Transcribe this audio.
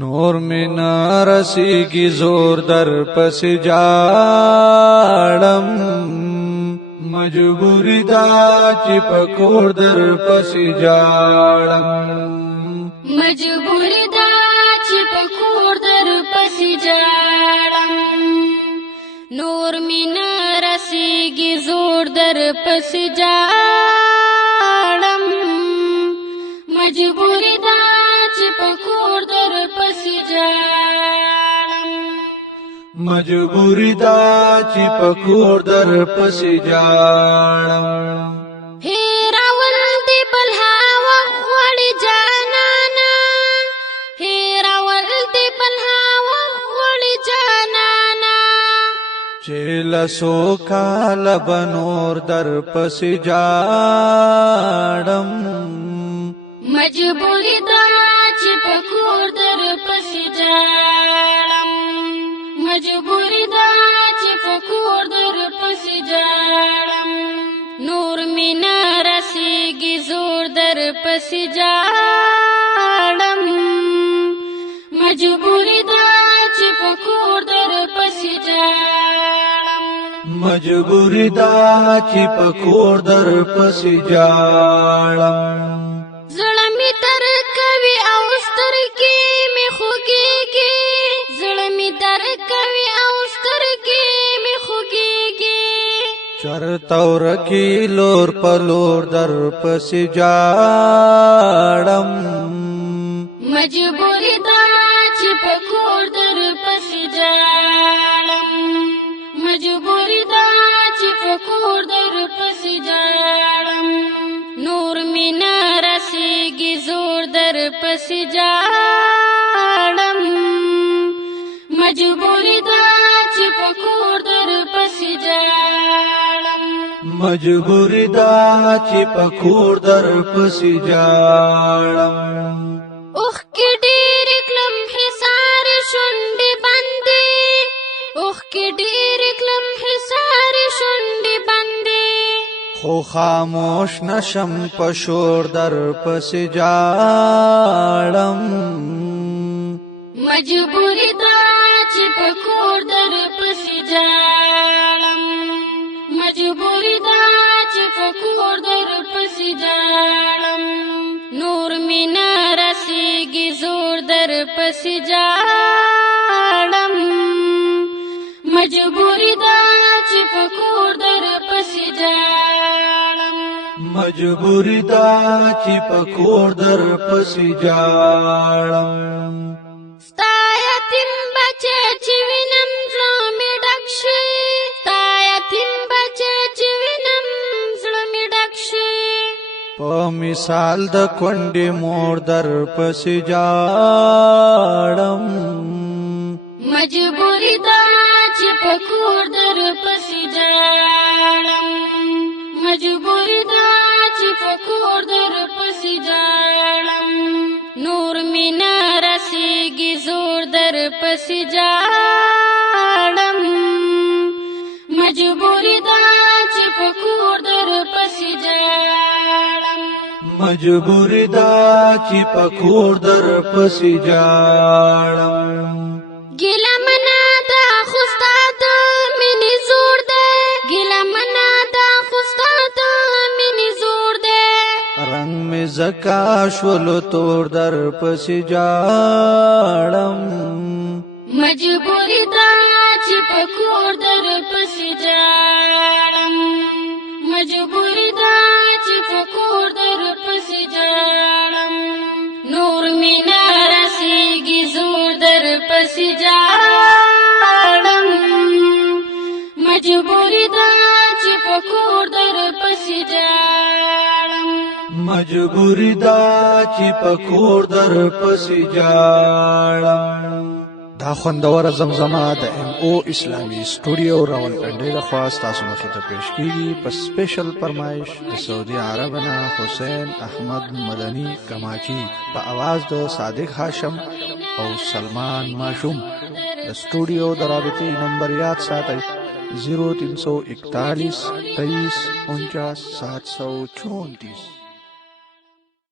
نور می نارسیگی زور در پس جاڑم مجبوری دا چی پکور در پس جاڑم مجبوری دا چی پکور در پس جاڑم نور می نارسیگی زور در پس جاڑم مجبوری دا چی پکور در پس جاڑم مجبوری دا چی پکور در پس جاڑم هیراول دی بلهاوه غوړي جانانا هیراول دی بلهاوه غوړي جانانا چیل سو کال بنور در پس جاڑم مجبوری دا چې پکور در پس جاړم مجبوری دا چې پکور در پس جاړم نور می نه رسیږي زور در پس جاړم مجبوری دا چې پکور در پس جاړم مجبوری دا چی پکور در پس جاڑم زړه می تر کوي او سترګې می خوږېږي زړه می تر کوي او سترګې می خوږېږي چرته ورکی لور پلور در پس جاڑم مجبوری دا چې پکور در پس جاړم مجبوری دا چې پکور در پس جاړم نور می نه رسیږي زور در پس جاړم مجبوری دا چې پکور در پس جاړم مجبوری دا چی پکور در پس جاڑم اوخ کې ډېر کلم حصار شونډې باندې اوخ کې ډېر کلم حصار شونډې باندې خو خاموش نشم پشور در پس جاڑم مجبوری دا چې پکور در پس جاړم مجبوری دا چې پکور در پس جاړم نور می نه رسیږي زور در پس جاړم مجبوری دا چې پکور در پس جاړم مجبوری دا چی پکور در پس جاڑم ستا یتیم بچی چې وینم زړه مې ډک شي ستا یتیم بچی چې وینم زړه مې ډک شي په مثال د کونډې مور در پس جاڑم مجبوری دا چې پکور در پس جاړم مجبوری دا چې پکور در پس جاړم نور می نه رسیږي زور در پس جاړم مجبوری دا چې پکور در پس جاړم مجبوری دا چی پکور در پس جاڑم ګیله منا دا خو ستا د مینې زور دی ګیله منا دا خو ستا د مینې زور دی رنگ میں زکا شولو تور در پس جاڑم مجبوری دا چې پکور در پس جاړم مجبوری دا چې پکور در پس جاړم نور می نه رسیږي زور در پس جاړم مجبوری دا چې پکور در پس جاړم مجبوری دا چی پکور در پس جاڑم دا خوندور زمزمه د MO اسلامی سټوډیو راولپنډۍ لخوا ستاسو مخې ته پیش کیږي په سپیشل فرمایش د سعودي عربنا حسین احمد مدني کماچی په आवाज د صادق هاشم او سلمان ماشوم د سټوډیو د رابطې نمبر یاد ساتئ 0341 23 49 734